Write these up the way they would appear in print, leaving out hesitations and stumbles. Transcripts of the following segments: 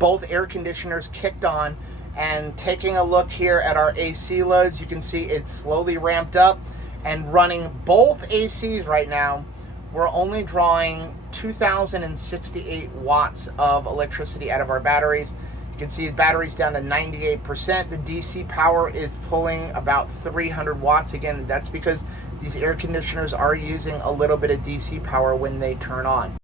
both air conditioners kicked on. And taking a look here at our AC loads, you can see it's slowly ramped up. And running both ACs right now, we're only drawing 2,068 watts of electricity out of our batteries. You can see the battery's down to 98%. The DC power is pulling about 300 watts. Again, that's because these air conditioners are using a little bit of DC power when they turn on.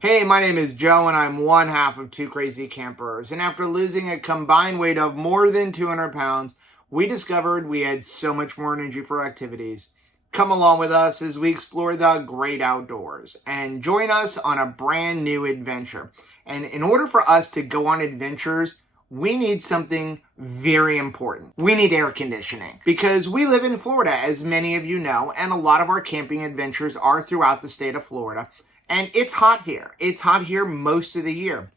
Hey, my name is Joe and I'm one half of Two Crazy Campers. And after losing a combined weight of more than 200 pounds, we discovered we had so much more energy for activities. Come along with us as we explore the great outdoors and join us on a brand new adventure. And in order for us to go on adventures, we need something very important. We need air conditioning because we live in Florida, as many of you know, and a lot of our camping adventures are throughout the state of Florida. And it's hot here. It's hot here most of the year.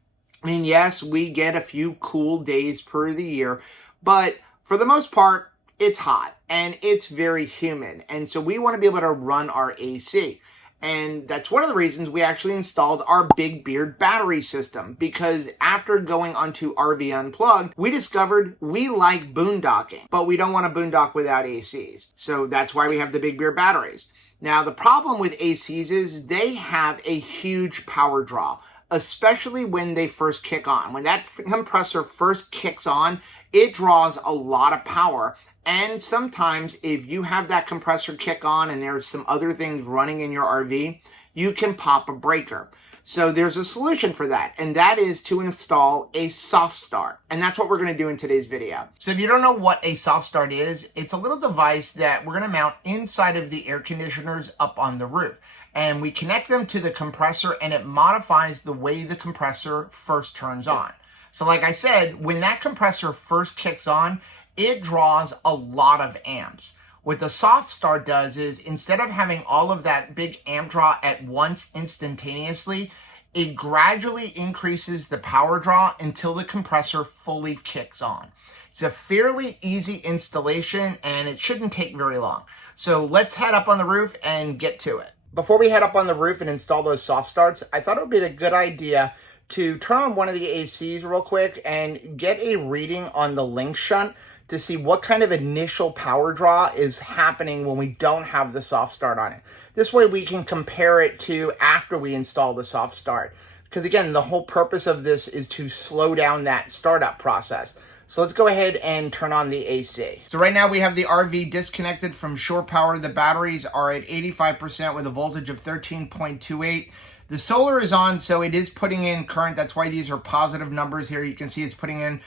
I mean, yes, we get a few cool days per the year, but for the most part, it's hot and it's very humid. And so we want to be able to run our AC. And that's one of the reasons we actually installed our Big Beard battery system, because after going onto RV Unplugged, we discovered we like boondocking, but we don't want to boondock without ACs. So that's why we have the Big Beard batteries. Now, the problem with ACs is they have a huge power draw, especially when they first kick on. When that compressor first kicks on, it draws a lot of power. And sometimes if you have that compressor kick on and there's some other things running in your RV, you can pop a breaker. So there's a solution for that, and that is to install a soft start. And that's what we're going to do in today's video. So if you don't know what a soft start is, it's a little device that we're going to mount inside of the air conditioners up on the roof. And we connect them to the compressor and it modifies the way the compressor first turns on. So like I said, when that compressor first kicks on, it draws a lot of amps. What the soft start does is, instead of having all of that big amp draw at once instantaneously, it gradually increases the power draw until the compressor fully kicks on. It's a fairly easy installation and it shouldn't take very long. So let's head up on the roof and get to it. Before we head up on the roof and install those soft starts, I thought it would be a good idea to turn on one of the ACs real quick and get a reading on the link shunt to see what kind of initial power draw is happening when we don't have the soft start on it. This way we can compare it to after we install the soft start. Because again, the whole purpose of this is to slow down that startup process. So let's go ahead and turn on the AC. So right now we have the RV disconnected from shore power. The batteries are at 85% with a voltage of 13.28. The solar is on, so it is putting in current. That's why these are positive numbers here. You can see it's putting in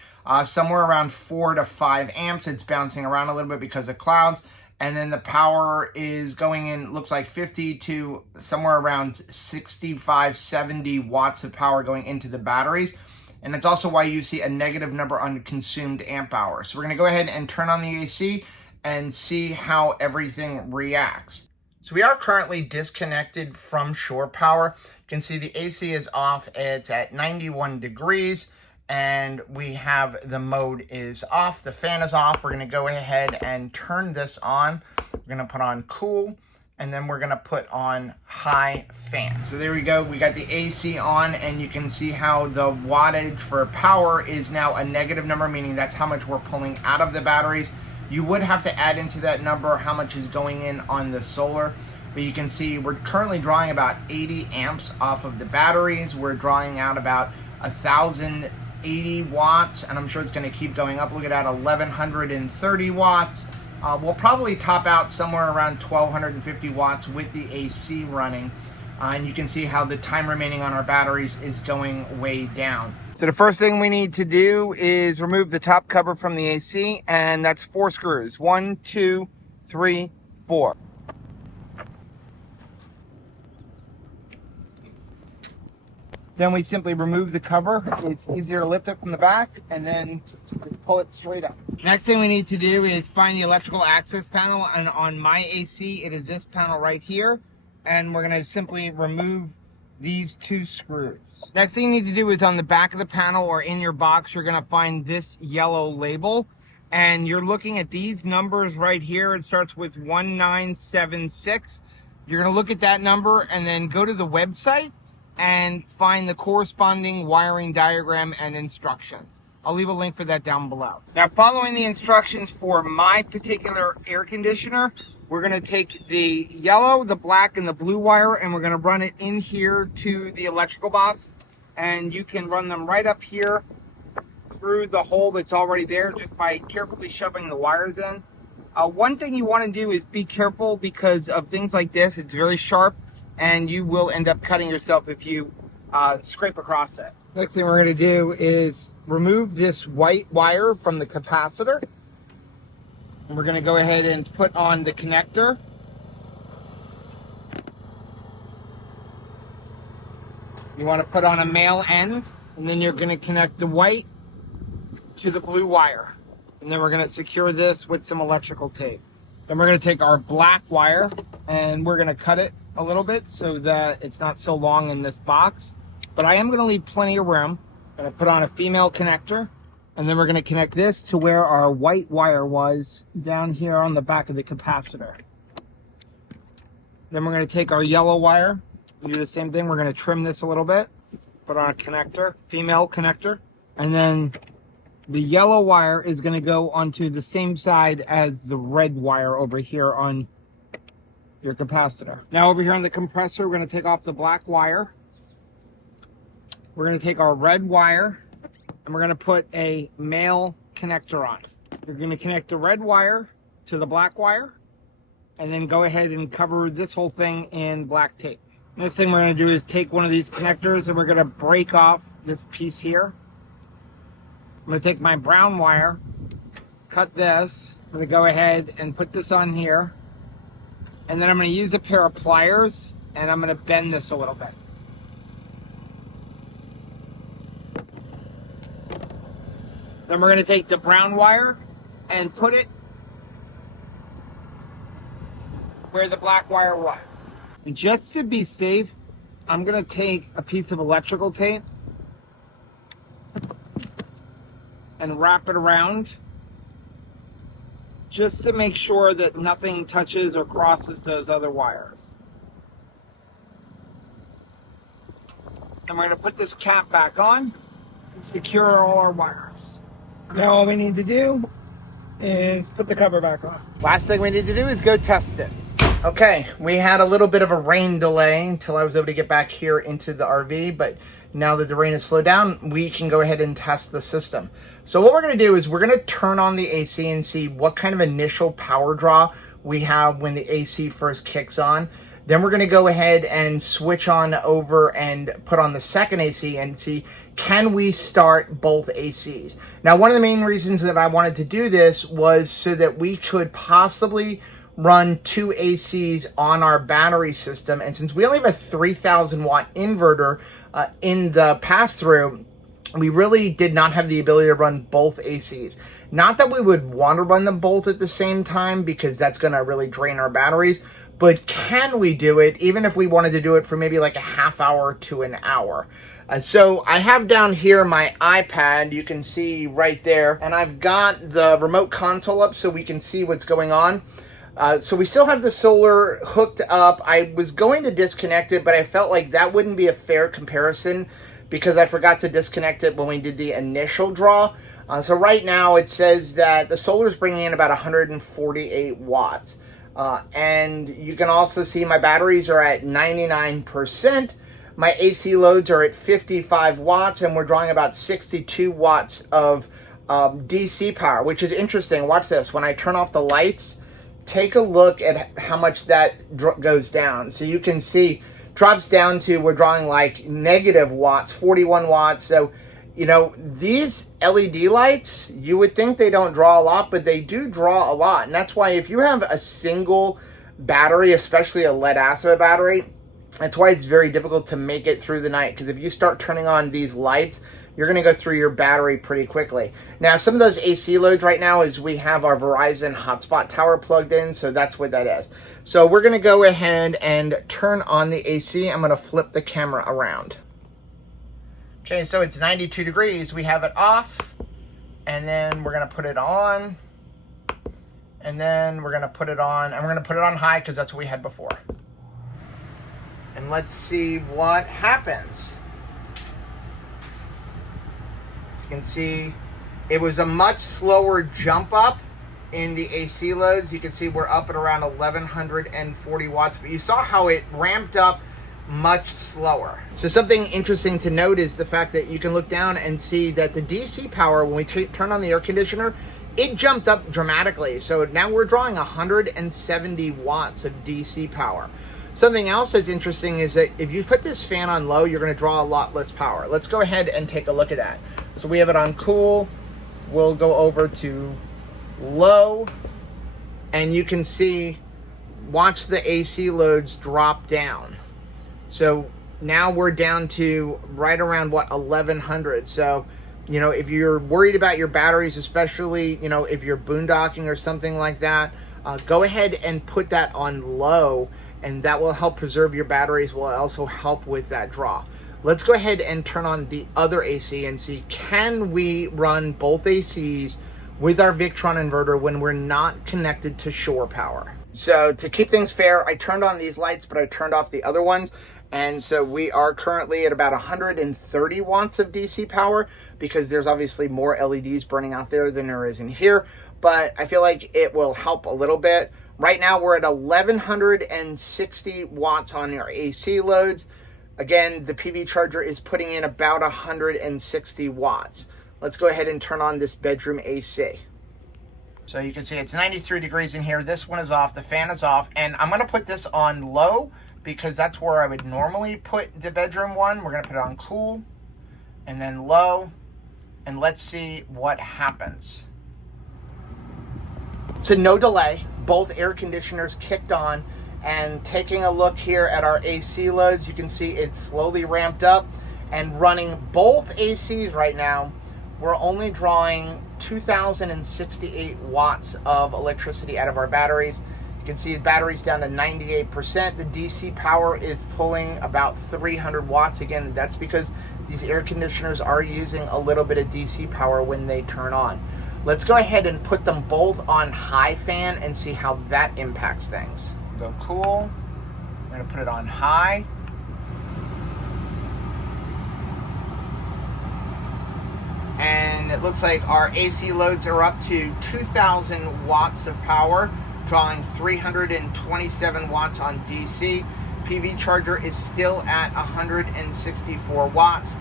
somewhere around 4 to 5 amps. It's bouncing around a little bit because of clouds. And then the power is going in, looks like 50 to somewhere around 65, 70 watts of power going into the batteries. And that's also why you see a negative number on consumed amp hours. So we're going to go ahead and turn on the AC and see how everything reacts. So we are currently disconnected from shore power. You can see the AC is off. It's at 91 degrees. And we have the mode is off, the fan is off. We're gonna go ahead and turn this on. We're gonna put on cool, and then we're gonna put on high fan. So there we go, we got the AC on, and you can see how the wattage for power is now a negative number, meaning that's how much we're pulling out of the batteries. You would have to add into that number how much is going in on the solar, but you can see we're currently drawing about 80 amps off of the batteries. We're drawing out about 1,080 watts, and I'm sure it's going to keep going up. Look at that, 1,130 watts. We'll probably top out somewhere around 1,250 watts with the AC running. And you can see how the time remaining on our batteries is going way down. So the first thing we need to do is remove the top cover from the AC, and that's 4 screws. 1, 2, 3, 4. Then we simply remove the cover. It's easier to lift it from the back and then pull it straight up. Next thing we need to do is find the electrical access panel, and on my AC it is this panel right here, and we're going to simply remove these 2 screws. Next thing you need to do is on the back of the panel or in your box, you're going to find this yellow label, and you're looking at these numbers right here. It starts with 1976. You're going to look at that number and then go to the website and find the corresponding wiring diagram and instructions. I'll leave a link for that down below. Now, following the instructions for my particular air conditioner, we're going to take the yellow, the black, and the blue wire, and we're going to run it in here to the electrical box. And you can run them right up here through the hole that's already there just by carefully shoving the wires in. One thing you want to do is be careful because of things like this. It's very sharp, and you will end up cutting yourself if you scrape across it. Next thing we're going to do is remove this white wire from the capacitor. And we're going to go ahead and put on the connector. You want to put on a male end, and then you're going to connect the white to the blue wire. And then we're going to secure this with some electrical tape. Then we're going to take our black wire and we're going to cut it a little bit so that it's not so long in this box. But I am going to leave plenty of room. I'm going to put on a female connector, and then we're going to connect this to where our white wire was down here on the back of the capacitor. Then we're going to take our yellow wire and do the same thing. We're going to trim this a little bit, put on a connector, female connector, and then the yellow wire is going to go onto the same side as the red wire over here on your capacitor. Now over here on the compressor, we're going to take off the black wire. We're going to take our red wire and we're going to put a male connector on. We're going to connect the red wire to the black wire and then go ahead and cover this whole thing in black tape. Next thing we're going to do is take one of these connectors and we're going to break off this piece here. I'm going to take my brown wire, cut this. I'm going to go ahead and put this on here. And then I'm going to use a pair of pliers and I'm going to bend this a little bit. Then we're going to take the brown wire and put it where the black wire was. And just to be safe, I'm going to take a piece of electrical tape and wrap it around just to make sure that nothing touches or crosses those other wires. And we're going to put this cap back on and secure all our wires. Now all we need to do is put the cover back on. Last thing we need to do is go test it. Okay, we had a little bit of a rain delay until I was able to get back here into the RV, but now that the rain has slowed down, we can go ahead and test the system. So what we're going to do is we're going to turn on the AC and see what kind of initial power draw we have when the AC first kicks on. Then we're going to go ahead and switch on over and put on the second AC and see, can we start both ACs? Now, one of the main reasons that I wanted to do this was so that we could possibly run 2 ACs on our battery system. And since we only have a 3,000 watt inverter in the pass-through, we really did not have the ability to run both ACs. Not that we would want to run them both at the same time, because that's going to really drain our batteries. But can we do it, even if we wanted to do it for maybe like a half hour to an hour? So I have down here my iPad, you can see right there, and I've got the remote console up so we can see what's going on. So we still have the solar hooked up. I was going to disconnect it, but I felt like that wouldn't be a fair comparison because I forgot to disconnect it when we did the initial draw. So right now it says that the solar is bringing in about 148 watts. And you can also see my batteries are at 99%. My AC loads are at 55 watts, and we're drawing about 62 watts of DC power, which is interesting. Watch this. When I turn off the lights, take a look at how much that goes down. So you can see drops down to, we're drawing like negative watts, 41 watts. So, you know, these LED lights, you would think they don't draw a lot, but they do draw a lot. And that's why if you have a single battery, especially a lead acid battery, That's why it's very difficult to make it through the night, because if you start turning on these lights, you're going to go through your battery pretty quickly. Now, some of those AC loads right now is we have our Verizon hotspot tower plugged in, so that's what that is. So we're going to go ahead and turn on the AC. I'm going to flip the camera around. Okay, so it's 92 degrees. We have it off, and then we're going to put it on, and then we're going to put it on, and we're going to put it on high because that's what we had before. And let's see what happens. As you can see, it was a much slower jump up in the AC loads. You can see we're up at around 1140 watts, but you saw how it ramped up much slower. So something interesting to note is the fact that you can look down and see that the DC power, when we turn on the air conditioner, it jumped up dramatically. So now we're drawing 170 watts of DC power. Something else that's interesting is that if you put this fan on low, you're going to draw a lot less power. Let's go ahead and take a look at that. So we have it on cool. We'll go over to low, and you can see, watch the AC loads drop down. So now we're down to right around, what, 1100. So, you know, if you're worried about your batteries, especially, you know, if you're boondocking or something like that, go ahead and put that on low, and that will help preserve your batteries, will also help with that draw. Let's go ahead and turn on the other AC and see, can we run both ACs with our Victron inverter when we're not connected to shore power? So to keep things fair, I turned on these lights, but I turned off the other ones. And so we are currently at about 130 watts of DC power, because there's obviously more LEDs burning out there than there is in here, but I feel like it will help a little bit. Right now we're at 1160 watts on our AC loads. Again, the PV charger is putting in about 160 watts. Let's go ahead and turn on this bedroom AC. So you can see it's 93 degrees in here. This one is off, the fan is off, and I'm gonna put this on low because that's where I would normally put the bedroom one. We're gonna put it on cool and then low, and let's see what happens. So no delay, both air conditioners kicked on, and taking a look here at our AC loads, you can see it's slowly ramped up, and running both ACs right now, we're only drawing 2,068 watts of electricity out of our batteries. You can see the battery's down to 98%. The DC power is pulling about 300 watts. Again, that's because these air conditioners are using a little bit of DC power when they turn on. Let's go ahead and put them both on high fan and see how that impacts things. Go cool. We're gonna put it on high. And it looks like our AC loads are up to 2,000 watts of power, drawing 327 watts on DC. PV charger is still at 164 watts.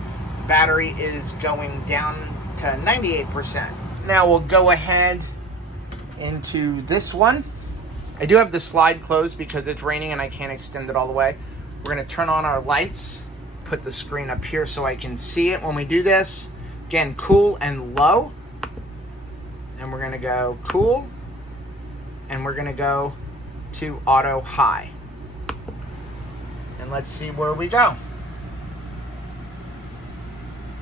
Battery is going down to 98%. Now we'll go ahead into this one. I do have the slide closed because it's raining and I can't extend it all the way. We're gonna turn on our lights, put the screen up here so I can see it when we do this. Again, cool and low. And we're gonna go cool, and we're gonna go to auto high. And let's see where we go.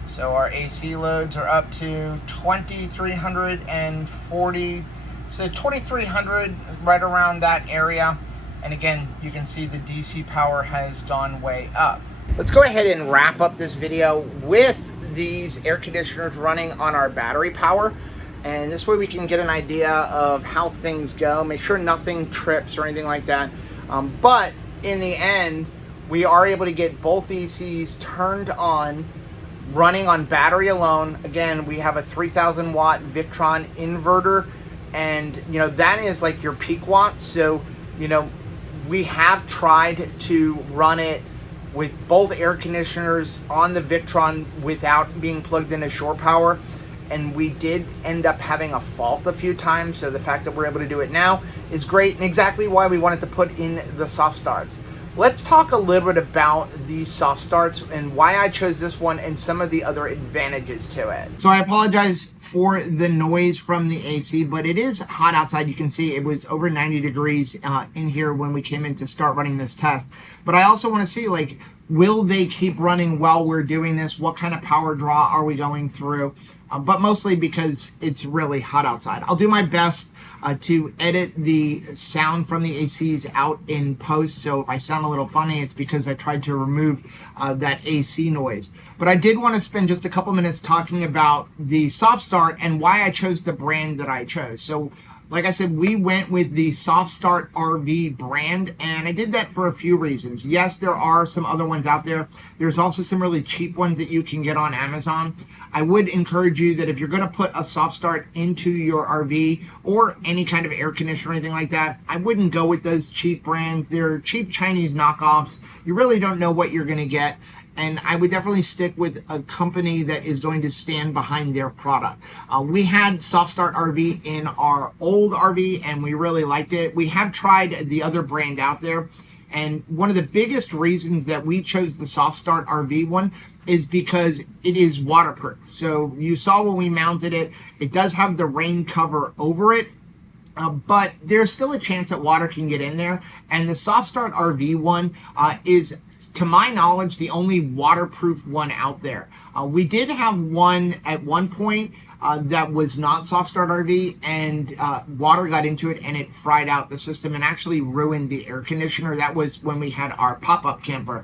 So our AC loads are up to 2,340. So 2,300, right around that area. And again, you can see the DC power has gone way up. Let's go ahead and wrap up this video with these air conditioners running on our battery power. And this way we can get an idea of how things go. Make sure nothing trips or anything like that. But in the end, we are able to get both ECs turned on, running on battery alone. Again, we have a 3,000 watt Victron inverter, and you know that is like your peak watts. So you know, we have tried to run it with both air conditioners on the Victron without being plugged into shore power, and we did end up having a fault a few times. So the fact that we're able to do it now is great, and exactly why we wanted to put in the soft starts. Let's talk a little bit about these soft starts and why I chose this one and some of the other advantages to it. So I apologize for the noise from the AC, but it is hot outside. You can see it was over 90 degrees in here when we came in to start running this test. But I also want to see, like, will they keep running while we're doing this? What kind of power draw are we going through? But mostly because it's really hot outside. I'll do my best to edit the sound from the ACs out in post. So if I sound a little funny, it's because I tried to remove that AC noise. But I did want to spend just a couple minutes talking about the soft start and why I chose the brand that I chose. So like I said, we went with the Soft Start RV brand, and I did that for a few reasons. Yes, there are some other ones out there. There's also some really cheap ones that you can get on Amazon. I would encourage you that if you're going to put a soft start into your RV or any kind of air conditioner or anything like that, I wouldn't go with those cheap brands. They're cheap Chinese knockoffs. You really don't know what you're going to get. And I would definitely stick with a company that is going to stand behind their product. We had Soft Start RV in our old RV and we really liked it. We have tried the other brand out there. And one of the biggest reasons that we chose the Soft Start RV one is because it is waterproof. So you saw when we mounted it, it does have the rain cover over it. But there's still a chance that water can get in there. And the Soft Start RV one is, to my knowledge, the only waterproof one out there. We did have one at one point that was not Soft Start RV, and water got into it and it fried out the system and actually ruined the air conditioner. That was when we had our pop-up camper.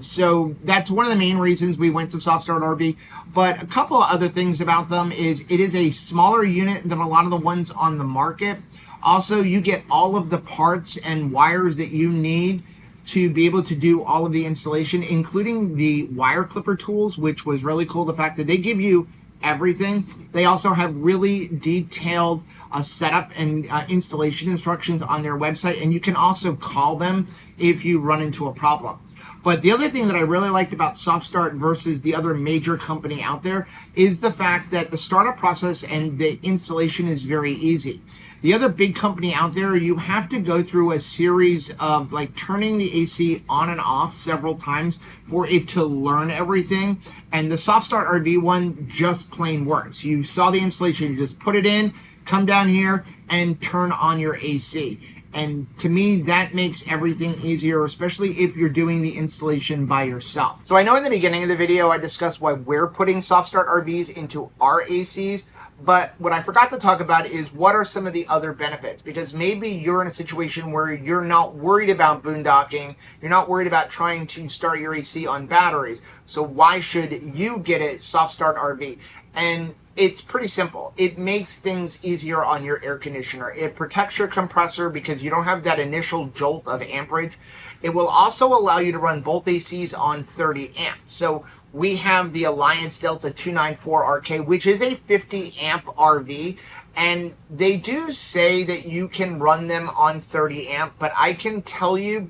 So that's one of the main reasons we went to Soft Start RV. But a couple of other things about them is it is a smaller unit than a lot of the ones on the market. Also, you get all of the parts and wires that you need to be able to do all of the installation, including the wire clipper tools, which was really cool. The fact that they give you everything. They also have really detailed setup and installation instructions on their website, and you can also call them if you run into a problem. But the other thing that I really liked about Soft Start versus the other major company out there is the fact that the startup process and the installation is very easy. The other big company out there, you have to go through a series of like turning the AC on and off several times for it to learn everything. And the Soft Start RV one just plain works. You saw the installation, you just put it in, come down here and turn on your AC. And to me, that makes everything easier, especially if you're doing the installation by yourself. So I know in the beginning of the video, I discussed why we're putting Soft Start RVs into our ACs. But what I forgot to talk about is what are some of the other benefits? Because maybe you're in a situation where you're not worried about boondocking, you're not worried about trying to start your AC on batteries. So why should you get a Soft Start RV? And it's pretty simple. It makes things easier on your air conditioner. It protects your compressor because you don't have that initial jolt of amperage. It will also allow you to run both ACs on 30 amps. So we have the Alliance Delta 294RK, which is a 50 amp RV. And they do say that you can run them on 30 amp, but I can tell you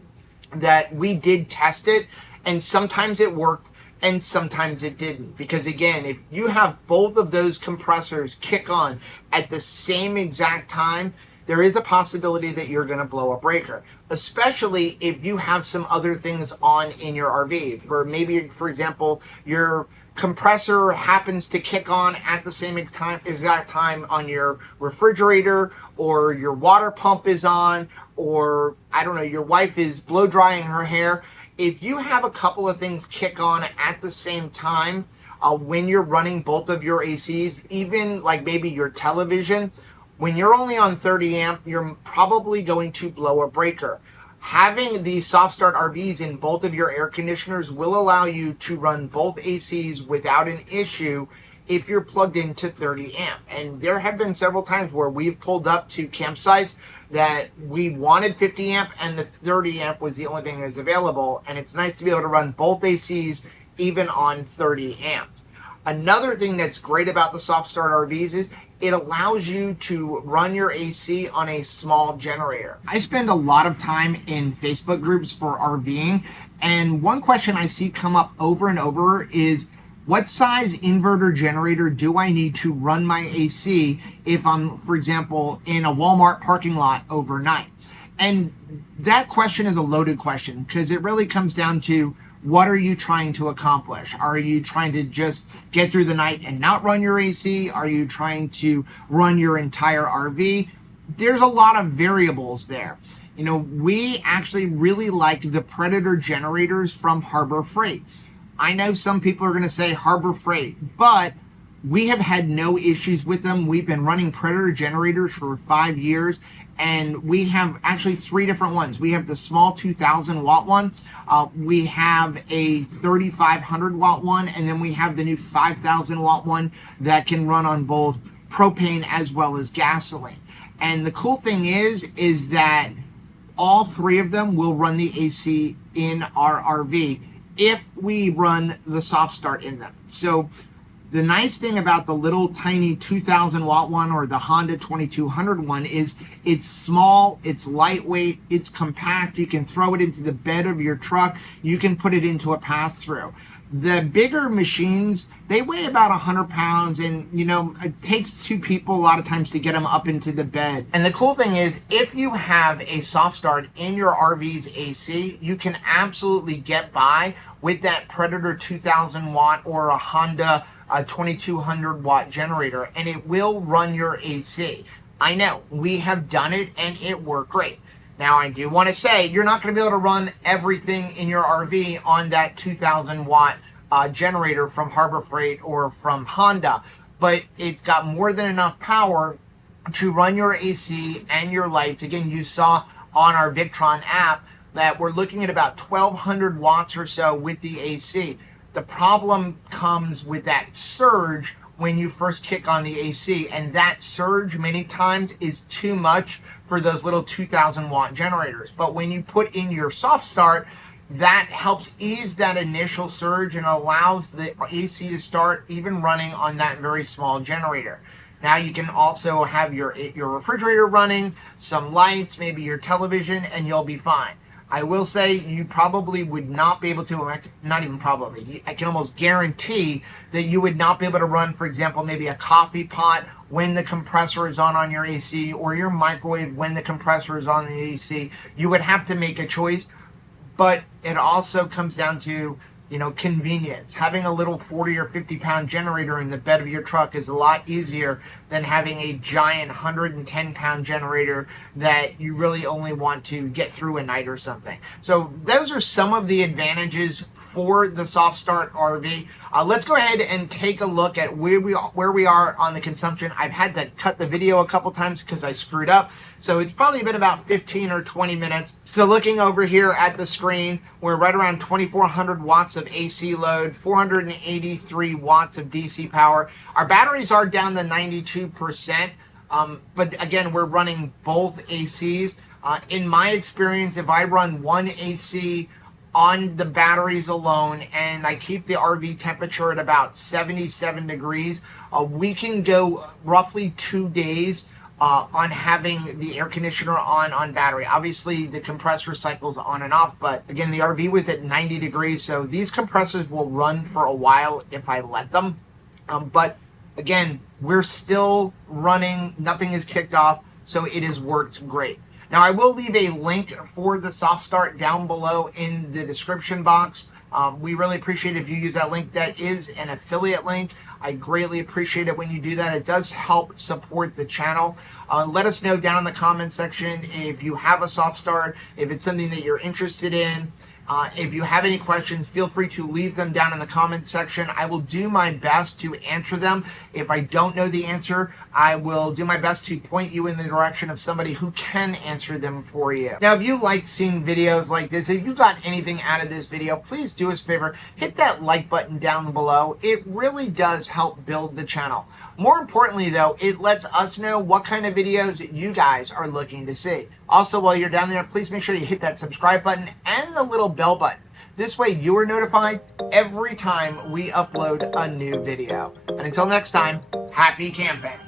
that we did test it, and sometimes it worked and sometimes it didn't. Because again, if you have both of those compressors kick on at the same exact time, there is a possibility that you're going to blow a breaker, especially if you have some other things on in your RV. For maybe, for example, your compressor happens to kick on at the same exact time on your refrigerator, or your water pump is on, or I don't know, your wife is blow drying her hair. If you have a couple of things kick on at the same time when you're running both of your ACs, even like maybe your television, when you're only on 30 amp, you're probably going to blow a breaker. Having the Soft Start RVs in both of your air conditioners will allow you to run both ACs without an issue if you're plugged into 30 amp. And there have been several times where we've pulled up to campsites that we wanted 50 amp and the 30 amp was the only thing that was available. And it's nice to be able to run both ACs even on 30 amps. Another thing that's great about the Soft Start RVs is it allows you to run your AC on a small generator. I spend a lot of time in Facebook groups for RVing, and one question I see come up over and over is, what size inverter generator do I need to run my AC if I'm, for example, in a Walmart parking lot overnight? And that question is a loaded question because it really comes down to, what are you trying to accomplish? Are you trying to just get through the night and not run your AC? Are you trying to run your entire RV? There's a lot of variables there. You know, we actually really like the Predator generators from Harbor Freight. I know some people are going to say Harbor Freight, but we have had no issues with them. We've been running Predator generators for 5 years, and we have actually 3 different ones. We have the small 2,000 watt one, we have a 3,500 watt one, and then we have the new 5,000 watt one that can run on both propane as well as gasoline. And the cool thing is that all 3 of them will run the AC in our RV if we run the soft start in them. So the nice thing about the little tiny 2,000 watt one or the Honda 2200 one is it's small, it's lightweight, it's compact. You can throw it into the bed of your truck. You can put it into a pass-through. The bigger machines, they weigh about 100 pounds, and you know, it takes 2 people a lot of times to get them up into the bed. And the cool thing is, if you have a soft start in your RV's AC, you can absolutely get by with that Predator 2,000 watt or a Honda 2200 watt generator, and it will run your AC. I know, we have done it and it worked great. Now, I do want to say, you're not going to be able to run everything in your RV on that 2,000 watt generator from Harbor Freight or from Honda, but it's got more than enough power to run your AC and your lights. Again, you saw on our Victron app that we're looking at about 1,200 watts or so with the AC. The problem comes with that surge when you first kick on the AC, and that surge many times is too much for those little 2,000 watt generators. But when you put in your soft start, that helps ease that initial surge and allows the AC to start even running on that very small generator. Now you can also have your refrigerator running, some lights, maybe your television, and you'll be fine. I will say you probably would not be able to, not even probably, I can almost guarantee that you would not be able to run, for example, maybe a coffee pot when the compressor is on your AC, or your microwave when the compressor is on the AC. You would have to make a choice, but it also comes down to, you know, convenience. Having a little 40 or 50 pound generator in the bed of your truck is a lot easier than having a giant 110 pound generator that you really only want to get through a night or something. So those are some of the advantages for the soft start RV. Let's go ahead and take a look at where we are on the consumption. I've had to cut the video a couple times because I screwed up. So it's probably been about 15 or 20 minutes. So looking over here at the screen, we're right around 2,400 watts of AC load, 483 watts of DC power. Our batteries are down to 92%, but again, we're running both ACs. In my experience, if I run one AC on the batteries alone and I keep the RV temperature at about 77 degrees, we can go roughly 2 days on having the air conditioner on battery. Obviously, the compressor cycles on and off, but again, the RV was at 90 degrees, so these compressors will run for a while if I let them. But again, we're still running, nothing is kicked off, so it has worked great. Now, I will leave a link for the soft start down below in the description box. We really appreciate it if you use that link. That is an affiliate link. I greatly appreciate it when you do that. It does help support the channel. Let us know down in the comment section if you have a soft start, if it's something that you're interested in. If you have any questions, feel free to leave them down in the comments section. I will do my best to answer them. If I don't know the answer, I will do my best to point you in the direction of somebody who can answer them for you. Now, if you like seeing videos like this, if you got anything out of this video, please do us a favor, hit that like button down below. It really does help build the channel. More importantly, though, it lets us know what kind of videos you guys are looking to see. Also, while you're down there, please make sure you hit that subscribe button and the little bell button. This way you are notified every time we upload a new video. And until next time, happy camping.